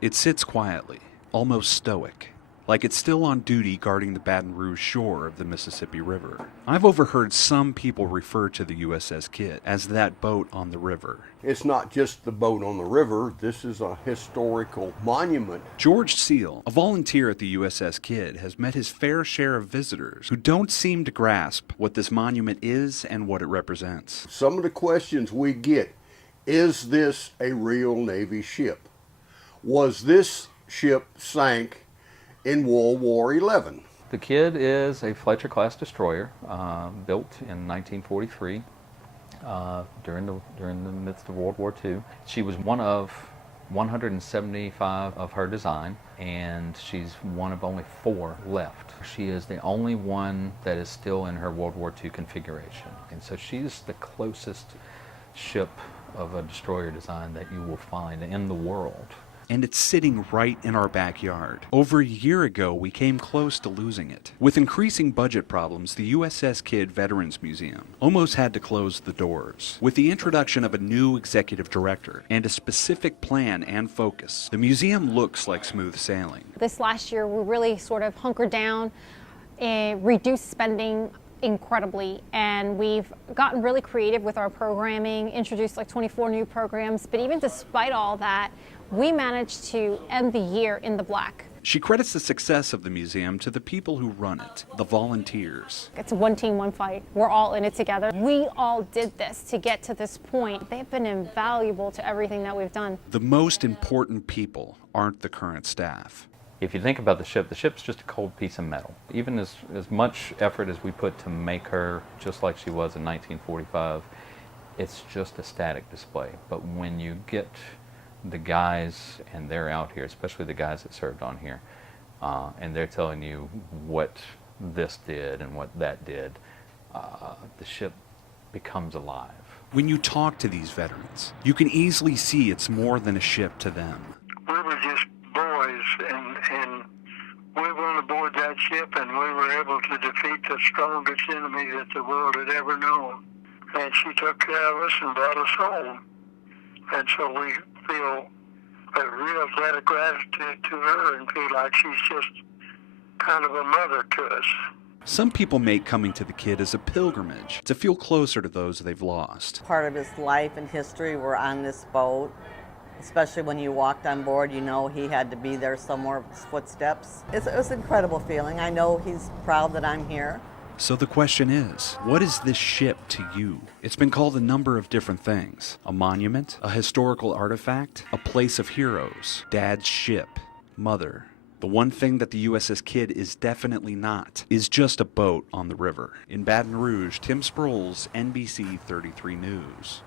It sits quietly, almost stoic, like it's still on duty guarding the Baton Rouge shore of the Mississippi River. I've overheard some people refer to the USS Kidd as that boat on the river. It's not just the boat on the river, this is a historical monument. George Seal, a volunteer at the USS Kidd, has met his fair share of visitors who don't seem to grasp what this monument is and what it represents. Some of the questions we get, is this a real Navy ship? Was this ship sank in World War XI? The Kidd is a Fletcher-class destroyer built in 1943 during the midst of World War II. She was one of 175 of her design, and she's one of only 4 left. She is the only one that is still in her World War II configuration, and so she's the closest ship of a destroyer design that you will find in the world. And it's sitting right in our backyard. Over a year ago, we came close to losing it. With increasing budget problems, the USS Kidd Veterans Museum almost had to close the doors. With the introduction of a new executive director and a specific plan and focus, the museum looks like smooth sailing. This last year, we really sort of hunkered down and reduced spending incredibly, and we've gotten really creative with our programming, introduced like 24 new programs, but even despite all that, we managed to end the year in the black. She credits the success of the museum to the people who run it, the volunteers. It's one team, one fight. We're all in it together. We all did this to get to this point. They've been invaluable to everything that we've done. The most important people aren't the current staff. If you think about the ship's just a cold piece of metal. Even as much effort as we put to make her just like she was in 1945, it's just a static display. But when you get the guys, and they're out here, especially the guys that served on here, and they're telling you what this did and what that did, the ship becomes alive. When you talk to these veterans, you can easily see it's more than a ship to them. We were just boys, and we went aboard that ship, and we were able to defeat the strongest enemy that the world had ever known. And she took care of us and brought us home. And so we feel a real debt of gratitude to her and feel like she's just kind of a mother to us. Some people make coming to the Kidd as a pilgrimage to feel closer to those they've lost. Part of his life and history were on this boat. Especially when you walked on board, you know he had to be there somewhere of his footsteps. It was an incredible feeling. I know he's proud that I'm here. So the question is, what is this ship to you? It's been called a number of different things. A monument, a historical artifact, a place of heroes, Dad's ship, mother. The one thing that the USS Kidd is definitely not is just a boat on the river. In Baton Rouge, Tim Sproles, NBC 33 News.